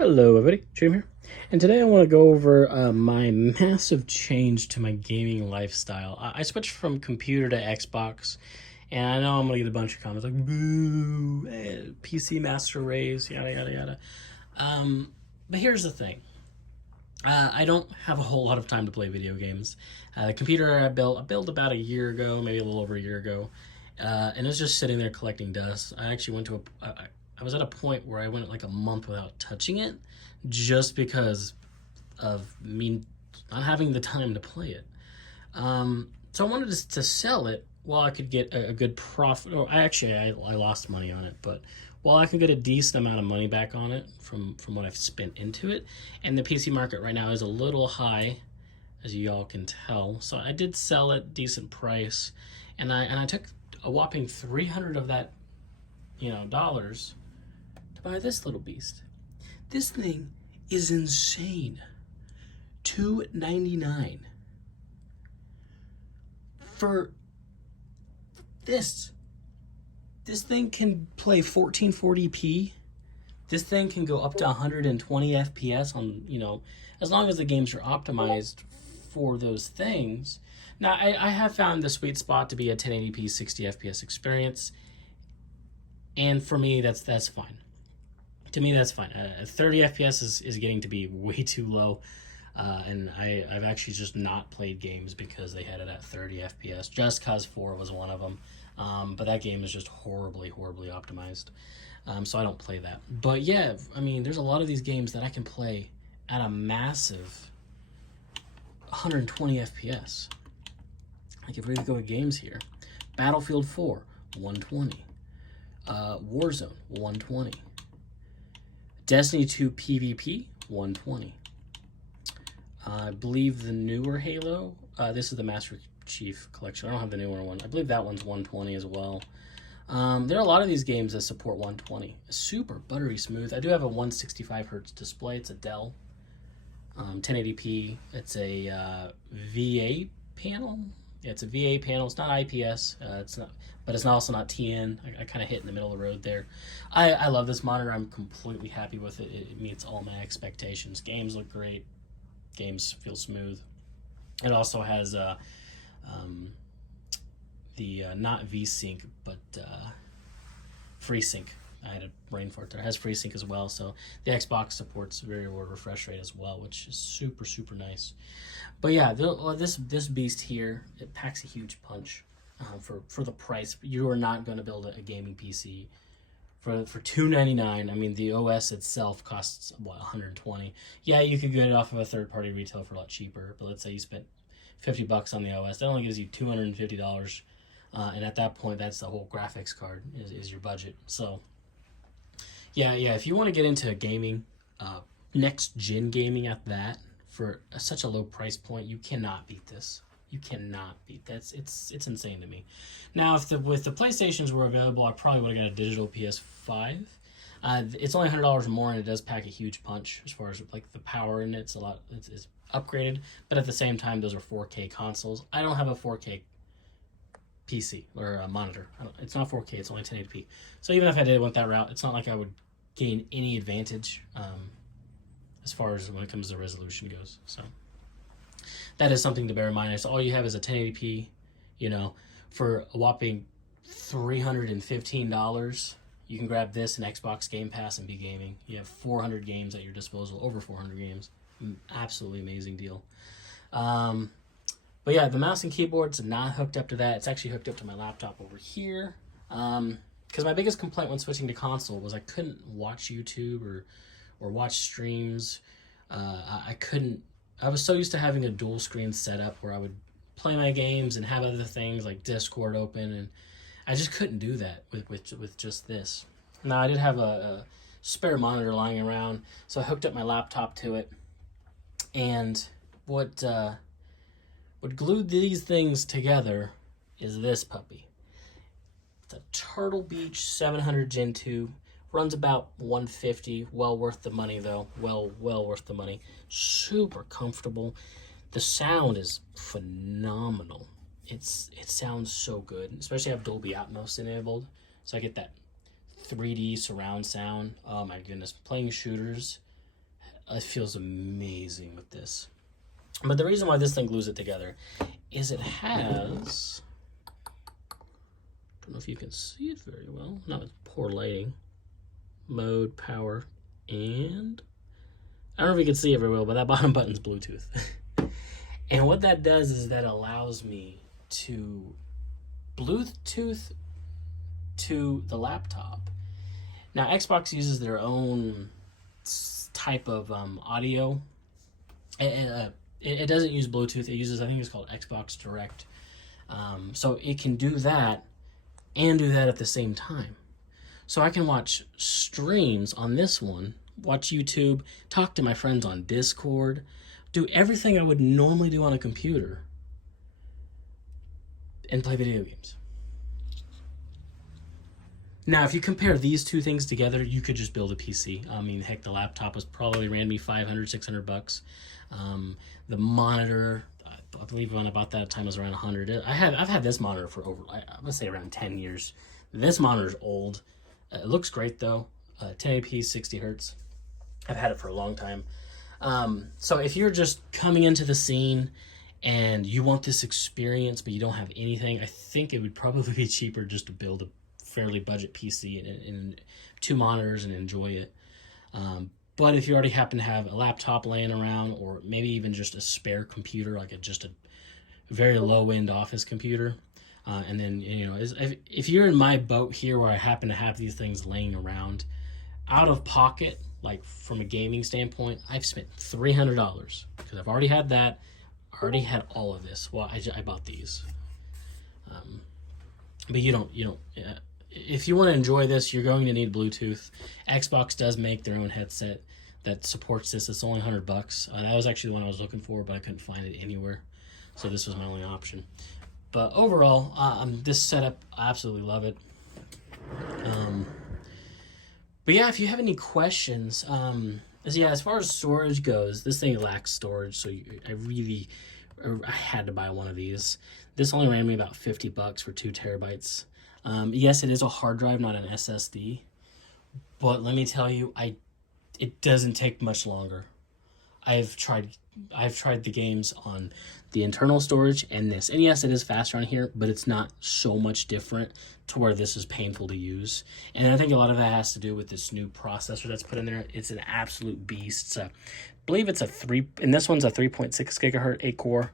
Hello everybody, Dream here, and today I want to go over my massive change to my gaming lifestyle. I switched from computer to Xbox, and I know I'm going to get a bunch of comments like, boo, PC Master Race, yada yada yada. But here's the thing. I don't have a whole lot of time to play video games. The computer I built about a year ago, maybe a little over a year ago, and it's just sitting there collecting dust. I actually went to I was at a point where I went like a month without touching it, just because of me not having the time to play it. So I wanted to sell it while I could get a good profit. Or I lost money on it, but while I can get a decent amount of money back on it from what I've spent into it, and the PC market right now is a little high, as you all can tell. So I did sell at decent price, and I took a whopping 300 of that, dollars to buy this little beast. This thing is insane. $299 for this. This thing can play 1440p. This thing can go up to 120 FPS on, as long as the games are optimized for those things. Now, I have found the sweet spot to be a 1080p 60 FPS experience, and for me, that's fine. To me, that's fine. 30 FPS is getting to be way too low, and I've actually just not played games because they had it at 30 FPS. Just Cause 4 was one of them. But that game is just horribly optimized. So I don't play that. But yeah, I mean, there's a lot of these games that I can play at a massive 120 FPS. Like if we go with games here, Battlefield 4, 120. Warzone, 120. Destiny 2 PvP, 120. I believe the newer Halo, this is the Master Chief Collection. I don't have the newer one. I believe that one's 120 as well. There are a lot of these games that support 120. Super buttery smooth. I do have a 165 hertz display. It's a Dell 1080p. It's a VA panel. Yeah, it's a VA panel. It's not IPS. It's not, but it's also not TN. I kind of hit in the middle of the road there. I love this monitor. I'm completely happy with it. It meets all my expectations. Games look great. Games feel smooth. It also has the not VSync but FreeSync. I had a brain fart there. It has FreeSync as well, so the Xbox supports variable refresh rate as well, which is super nice. But yeah, this beast here, it packs a huge punch for the price. You are not going to build a gaming PC for $299. I mean, the OS itself costs what, $120. Yeah, you could get it off of a third-party retail for a lot cheaper, but let's say you spent $50 on the OS. That only gives you $250, and at that point, that's the whole graphics card is your budget. So yeah, if you want to get into gaming, next gen gaming at that for such a low price point, you cannot beat this. You cannot beat that. It's insane to me. Now, if the PlayStations were available, I probably would have got a digital PS5. It's only $100 more, and it does pack a huge punch as far as like the power in it. It's upgraded, but at the same time, those are 4K consoles. I don't have a 4K PC or a monitor. It's not 4K. It's only 1080p. So even if I did went that route, it's not like I would gain any advantage as far as when it comes to resolution goes. So that is something to bear in mind. It's all you have is a 1080p, for a whopping $315. You can grab this and Xbox Game Pass and be gaming. You have 400 games at your disposal, over 400 games. Absolutely amazing deal. But yeah, the mouse and keyboard's not hooked up to that. It's actually hooked up to my laptop over here. Because my biggest complaint when switching to console was I couldn't watch YouTube or watch streams. I was so used to having a dual screen setup where I would play my games and have other things like Discord open, and I just couldn't do that with just this. Now, I did have a spare monitor lying around, so I hooked up my laptop to it, and what glued these things together is this puppy. It's a Turtle Beach 700 Gen 2. Runs about 150. Well worth the money, though. Well worth the money. Super comfortable. The sound is phenomenal. It sounds so good, especially I have Dolby Atmos enabled, so I get that 3D surround sound. Oh my goodness, playing shooters It feels amazing with this. But the reason why this thing glues it together is it has, I don't know if you can see it very well, not with poor lighting, mode, power, and I don't know if you can see it very well, but that bottom button's Bluetooth. And what that does is that allows me to Bluetooth to the laptop. Now, Xbox uses their own type of audio. It doesn't use Bluetooth. It uses, I think it's called Xbox Direct. So it can do that and do that at the same time. So I can watch streams on this one, watch YouTube, talk to my friends on Discord, do everything I would normally do on a computer, and play video games. Now, if you compare these two things together, you could just build a PC. I mean, heck, the laptop was probably ran me $500, $600. The monitor, I believe when I bought that time was around 100. I've had this monitor for over, I would say around 10 years. This monitor's old. It looks great though. 1080p, 60 hertz. I've had it for a long time. So if you're just coming into the scene and you want this experience, but you don't have anything, I think it would probably be cheaper just to build a fairly budget PC and 2 monitors and enjoy it. But if you already happen to have a laptop laying around, or maybe even just a spare computer, like just a very low-end office computer, and then, you know, if you're in my boat here where I happen to have these things laying around, out of pocket, like from a gaming standpoint, I've spent $300 because I've already had that. I already had all of this. Well, I bought these. But you don't. If you want to enjoy this, you're going to need Bluetooth. Xbox does make their own headset that supports this. It's only $100. That was actually the one I was looking for, but I couldn't find it anywhere. So this was my only option. But overall, this setup, I absolutely love it. But yeah, if you have any questions, as far as storage goes, this thing lacks storage, so I had to buy one of these. This only ran me about $50 for 2 terabytes. Yes, it is a hard drive, not an SSD, but let me tell you, it doesn't take much longer. I've tried the games on the internal storage and this, and yes, it is faster on here, but it's not so much different to where this is painful to use. And I think a lot of that has to do with this new processor that's put in there. It's an absolute beast. I believe it's and this one's a 3.6 gigahertz 8-core,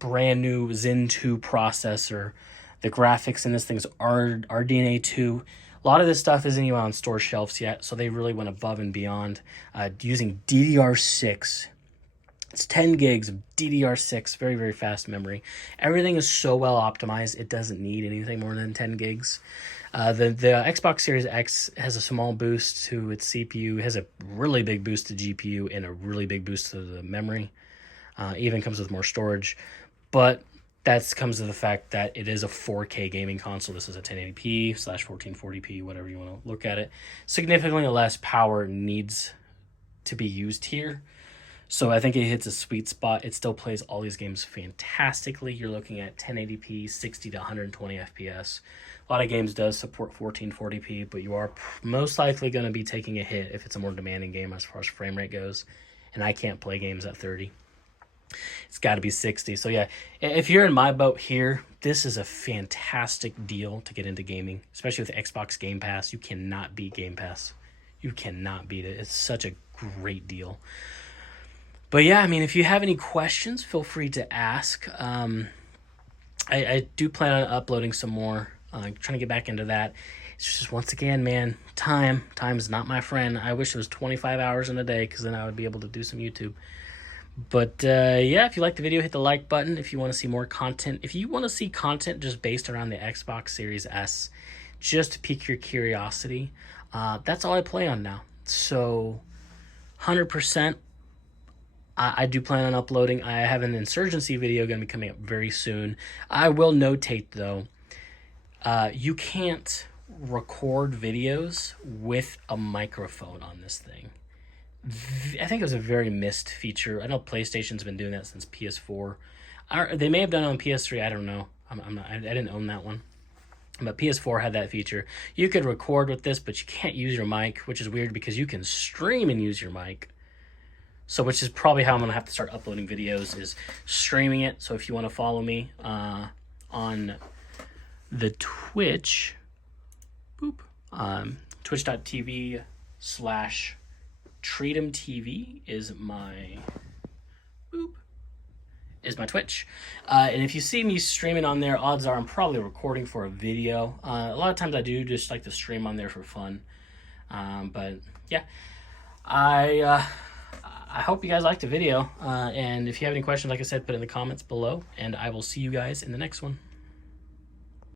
brand new Zen 2 processor. The graphics in this thing's RDNA 2. A lot of this stuff isn't even on store shelves yet, so they really went above and beyond using DDR6. It's 10 gigs of DDR6, very, very fast memory. Everything is so well optimized, it doesn't need anything more than 10 gigs. The Xbox Series X has a small boost to its CPU, has a really big boost to GPU, and a really big boost to the memory. Even comes with more storage. But that comes to the fact that it is a 4K gaming console. This is a 1080p / 1440p, whatever you want to look at it. Significantly less power needs to be used here. So I think it hits a sweet spot. It still plays all these games fantastically. You're looking at 1080p, 60 to 120 FPS. A lot of games does support 1440p, but you are most likely going to be taking a hit if it's a more demanding game as far as frame rate goes. And I can't play games at 30. It's got to be 60. So yeah, if you're in my boat here, this is a fantastic deal to get into gaming, especially with Xbox Game Pass. You cannot beat Game Pass. You cannot beat it. It's such a great deal. But yeah, I mean, if you have any questions, feel free to ask. I do plan on uploading some more. Trying to get back into that. It's just, once again, man, time is not my friend. I wish it was 25 hours in a day, because then I would be able to do some YouTube. But yeah, if you like the video, hit the like button. If you want to see more content, if you want to see content just based around the Xbox Series S, just to pique your curiosity, that's all I play on now. So 100%, I do plan on uploading. I have an Insurgency video going to be coming up very soon. I will notate though, you can't record videos with a microphone on this thing. I think it was a very missed feature. I know PlayStation's been doing that since PS4. They may have done it on PS3. I don't know. I didn't own that one. But PS4 had that feature. You could record with this, but you can't use your mic, which is weird because you can stream and use your mic. So, which is probably how I'm going to have to start uploading videos, is streaming it. So if you want to follow me on the Twitch, twitch.tv/TreatemTV is my Twitch. And if you see me streaming on there, odds are I'm probably recording for a video. A lot of times I do just like to stream on there for fun. But yeah, I hope you guys liked the video. And if you have any questions, like I said, put in the comments below, and I will see you guys in the next one.